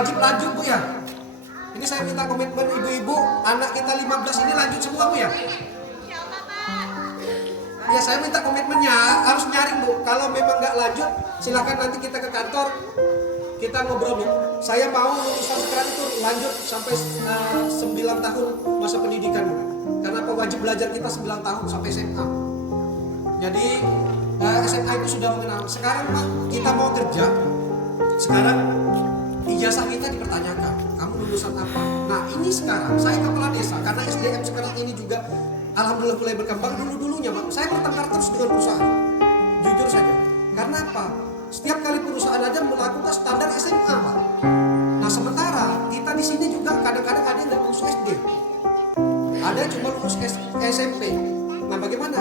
wajib lanjut Bu ya. Ini saya minta komitmen ibu-ibu, anak kita 15 ini lanjut semua Bu ya. Ya saya minta komitmennya, harus nyaring Bu. Kalau memang nggak lanjut, silakan nanti kita ke kantor, kita ngobrol Bu. Saya mau lulusan sekarang itu lanjut sampai 9 tahun masa pendidikan Bu. Karena apa, wajib belajar kita 9 tahun sampai SMA. Jadi SMA itu sudah mengenal. Sekarang Pak, kita mau kerja. Sekarang ijazah kita dipertanyakan, kamu lulusan apa? Nah ini sekarang saya kepala desa, karena SDM sekarang ini juga alhamdulillah mulai berkembang. Dulunya Pak, saya bertengkar terus dengan perusahaan, jujur saja. Karena apa? Setiap kali perusahaan aja melakukan standar SMA Pak. Nah sementara kita di sini juga kadang-kadang ada yang nggak lulus SD, ada cuma lulus SMP. Nah bagaimana?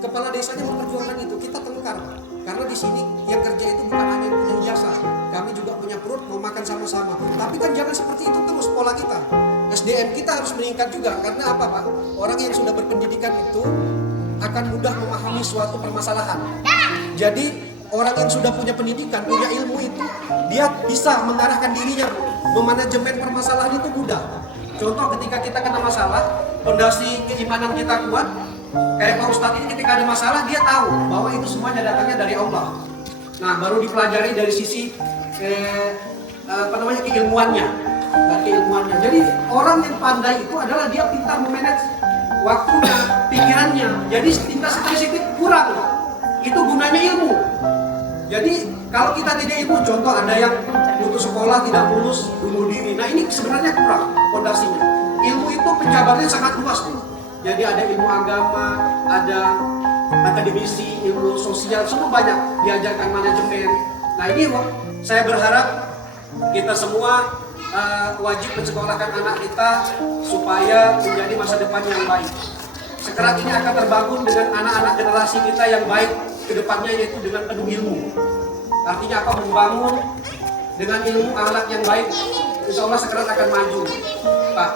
Kepala desanya memperjuangkan itu, kita tengkar Pak. Karena di sini yang kerja itu bukan hanya punya ijazah, kami juga punya perut, mau makan sama-sama. Tapi kan jangan seperti itu terus pola kita. SDM kita harus meningkat juga. Karena apa Pak? Orang yang sudah berpendidikan itu akan mudah memahami suatu permasalahan. Jadi orang yang sudah punya pendidikan, punya ilmu itu, dia bisa mengarahkan dirinya, memanajemen permasalahan itu mudah. Contoh ketika kita kena masalah, fondasi keimanan kita kuat, kayak Pak Ustadz ini ketika ada masalah dia tahu bahwa itu semuanya datangnya dari Allah. Nah baru dipelajari dari sisi keilmuannya, dari keilmuannya. Jadi orang yang pandai itu adalah dia pintar memanage waktunya, pikirannya. Jadi tingkat spesifik kurang, itu gunanya ilmu. Jadi kalau kita tidak ilmu, contoh ada yang putus sekolah tidak lulus, bunuh diri. Nah ini sebenarnya kurang fondasinya. Ilmu itu pencabarnya sangat luas tuh. Jadi ada ilmu agama, ada akademisi, ilmu sosial, semua banyak diajarkan manajemen. Nah ini saya berharap kita semua wajib mensekolahkan anak kita supaya menjadi masa depan yang baik. Sekarang ini akan terbangun dengan anak-anak generasi kita yang baik ke depannya, yaitu dengan penuh ilmu. Artinya apa? Membangun dengan ilmu akhlak yang baik, insya Allah sekarang akan maju. Pak,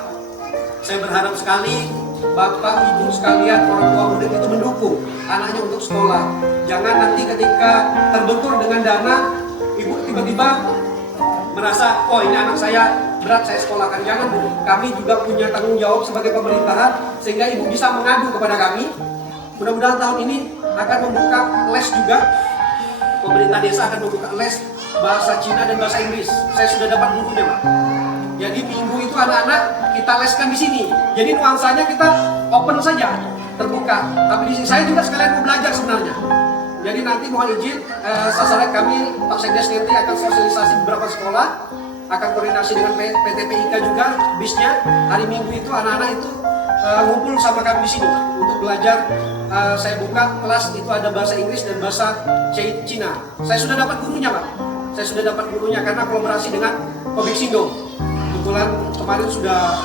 saya berharap sekali Bapak, Ibu sekalian, orang tua murid itu mendukung anaknya untuk sekolah. Jangan nanti ketika terbentur dengan dana, Ibu tiba-tiba merasa, oh ini anak saya berat, saya sekolahkan. Jangan Bu, kami juga punya tanggung jawab sebagai pemerintahan, sehingga Ibu bisa mengadu kepada kami. Mudah-mudahan tahun ini akan membuka les juga. Pemerintah desa akan membuka les bahasa Cina dan bahasa Inggris. Saya sudah dapat gurunya Pak. Jadi minggu itu anak-anak kita leskan di sini. Jadi nuansanya kita open saja, terbuka. Tapi di sini saya juga sekalian mau belajar sebenarnya. Jadi nanti mohon izin, sasaran kami Pak Sekdes nanti akan sosialisasi beberapa sekolah, akan koordinasi dengan PT PIK juga bisnya. Hari Minggu itu anak-anak itu ngumpul sama kami di sini untuk belajar. Saya buka kelas itu ada bahasa Inggris dan bahasa Cina. Saya sudah dapat gurunya Pak. Saya sudah dapat gurunya karena kolaborasi dengan Public Sindo. Kebetulan kemarin sudah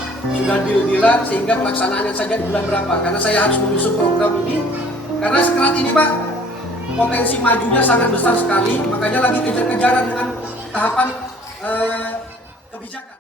deal-dealan, sehingga pelaksanaannya saja di bulan berapa, karena saya harus menyusun program ini. Karena sekarang ini Pak, potensi majunya sangat besar sekali, makanya lagi kejar-kejaran dengan tahapan kebijakan.